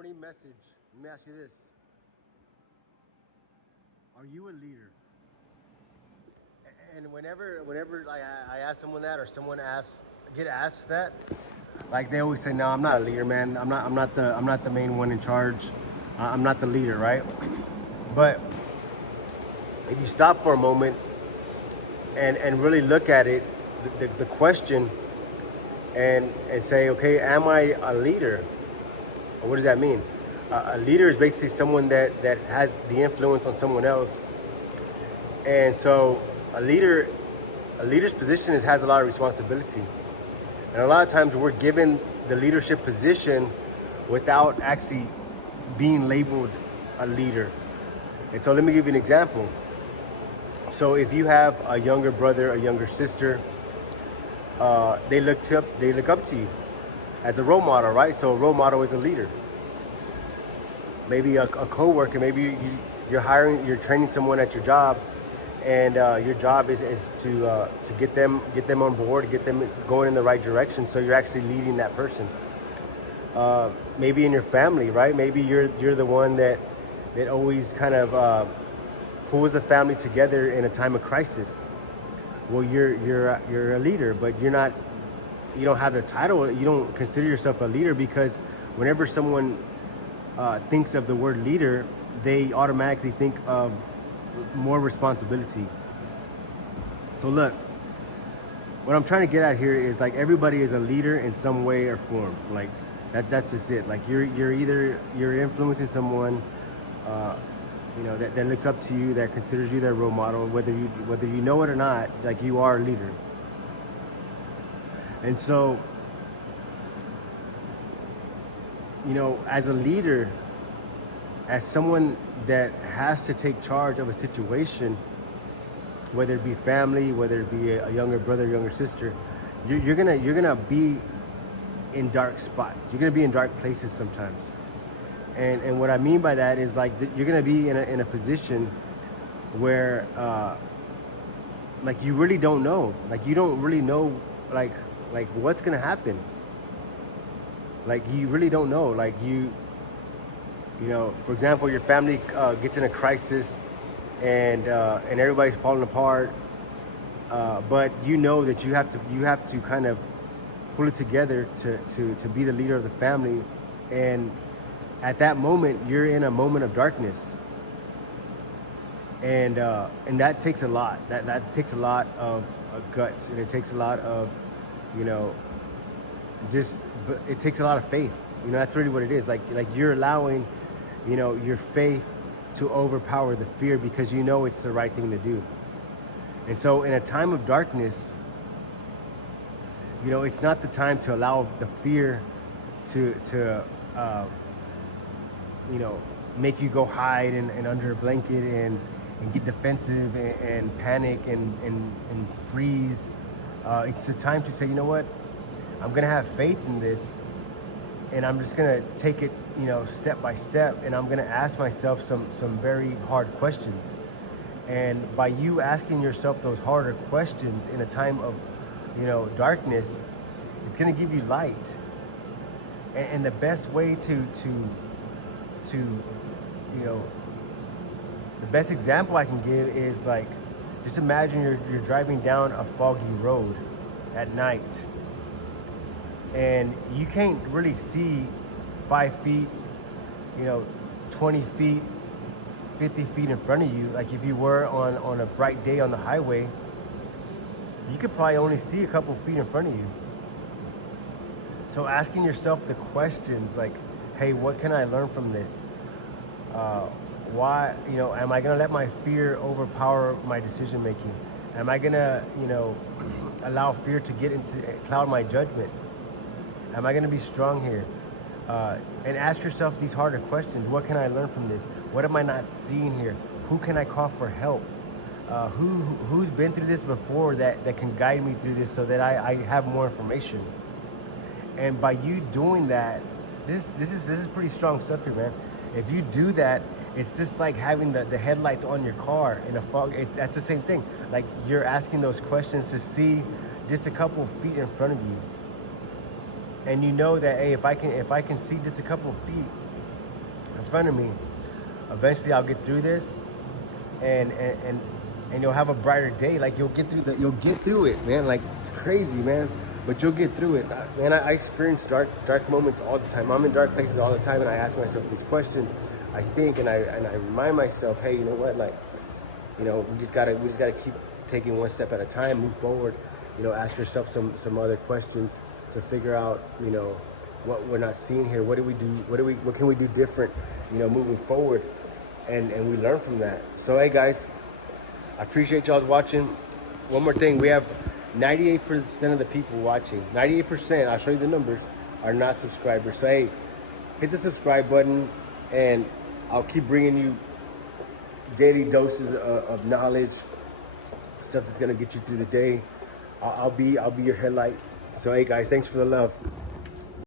morning message. Let me ask you this. Are you a leader? And whenever like I ask someone that, or someone get asked that, like they always say, no, I'm not a leader, man. I'm not the main one in charge. I'm not the leader, right? But if you stop for a moment and really look at it, the question, and say, okay, am I a leader? Or what does that mean? A leader is basically someone that has the influence on someone else. And so a leader's position has a lot of responsibility. And a lot of times we're given the leadership position without actually being labeled a leader. And so let me give you an example. So if you have a younger brother, a younger sister, they look up to you as a role model, right? So a role model is a leader. Maybe a co-worker, maybe you're training someone at your job, and your job is to get them on board, get them going in the right direction. So you're actually leading that person. Maybe in your family, right? Maybe you're the one that always kind of pulls the family together in a time of crisis. Well, you're a leader, but you don't have the title. You don't consider yourself a leader, because whenever someone thinks of the word leader, they automatically think of more responsibility. So look, what I'm trying to get at here is, like, everybody is a leader in some way or form. Like that's just it. Like you're influencing someone, that looks up to you, that considers you their role model, whether you know it or not. Like, you are a leader. And so, as a leader, as someone that has to take charge of a situation, whether it be family, whether it be a younger brother, younger sister, you're gonna be in dark spots. You're gonna be in dark places sometimes. And what I mean by that is, like, you're gonna be in a position where like you really don't know. Like, you don't really know like what's gonna happen. Like, you really don't know. Like, for example, your family gets in a crisis, and everybody's falling apart, but you know that you have to kind of pull it together to be the leader of the family. And at that moment, you're in a moment of darkness, and that takes a lot. That takes a lot of guts, and it takes a lot of, but it takes a lot of faith. That's really what it is. Like you're allowing, your faith to overpower the fear, because it's the right thing to do. And so, in a time of darkness, it's not the time to allow the fear to make you go hide and under a blanket and get defensive and panic and freeze. It's a time to say, you know what, I'm gonna have faith in this, and I'm just gonna take it, step by step, and I'm gonna ask myself some very hard questions. And by you asking yourself those harder questions in a time of, darkness, it's gonna give you light. And the best way to the best example I can give is, like, just imagine you're driving down a foggy road at night, and you can't really see 5 feet, 20 feet, 50 feet in front of you. Like, if you were on a bright day on the highway, you could probably only see a couple feet in front of you. So asking yourself the questions like, hey, what can I learn from this? Why, am I gonna let my fear overpower my decision making? Am I gonna, allow fear to cloud my judgment? Am I gonna be strong here? And ask yourself these harder questions. What can I learn from this? What am I not seeing here? Who can I call for help? Who's been through this before that can guide me through this, so that I have more information? And by you doing that, this is pretty strong stuff here, man. If you do that, it's just like having the headlights on your car in a fog. That's the same thing. Like, you're asking those questions to see just a couple feet in front of you, and you know that, hey, if I can see just a couple feet, in front of me. Eventually I'll get through this, and you'll have a brighter day. Like you'll get through it, man. Like it's crazy, man, but you'll get through it. Man, I experience dark moments all the time. I'm in dark places all the time, and I ask myself these questions. I think, and I remind myself, hey, you know what? Like, you know, we just gotta keep taking one step at a time, move forward. You know, ask yourself some other questions to figure out, you know, what we're not seeing here. What do we do? What can we do different? You know, moving forward, and we learn from that. So, hey guys, I appreciate y'all's watching. One more thing, we have 98% of the people watching. 98%. I'll show you the numbers. Are not subscribers. So, hey, hit the subscribe button, and I'll keep bringing you daily doses of knowledge, stuff that's gonna get you through the day. I'll be your headlight. So hey guys, thanks for the love.